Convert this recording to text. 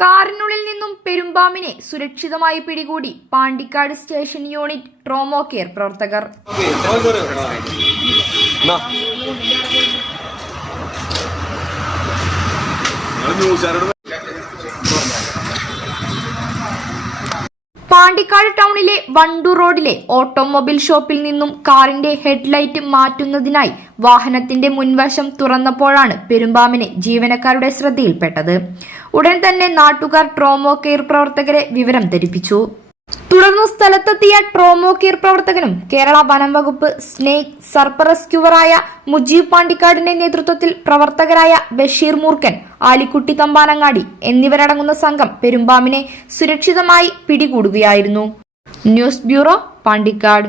കാറിനുള്ളിൽ നിന്നും പെരുമ്പാമ്പിനെ സുരക്ഷിതമായി പിടികൂടി Pandikkad station unit trauma care പ്രവർത്തകർ. പാണ്ടിക്കാട് ടൗണിലെ വണ്ടൂർ റോഡിലെ ഓട്ടോമൊബൈൽ ഷോപ്പിൽ നിന്നും കാറിന്റെ ഹെഡ്ലൈറ്റ് മാറ്റുന്നതിനായി വാഹനത്തിന്റെ മുൻവശം തുറന്നപ്പോഴാണ് പെരുമ്പാമ്പിനെ ജീവനക്കാരുടെ ശ്രദ്ധയിൽപ്പെട്ടത്. ഉടൻ തന്നെ നാട്ടുകാർ ട്രോമോ കെയർ പ്രവർത്തകരെ വിവരം ധരിപ്പിച്ചു. തുടർന്ന് സ്ഥലത്തെത്തിയ ട്രോമോ കെയർ പ്രവർത്തകനും കേരള വനം വകുപ്പ് സ്നേക് സർപ്പറസ്ക്യൂവറായ മുജീബ് പാണ്ടിക്കാടിന്റെ നേതൃത്വത്തിൽ പ്രവർത്തകരായ ബഷീർ മൂർക്കൻ ആലിക്കുട്ടി തമ്പാനങ്ങാടി എന്നിവരടങ്ങുന്ന സംഘം പെരുമ്പാമ്പിനെ സുരക്ഷിതമായി പിടികൂടുകയായിരുന്നു. News bureau Pandikkad.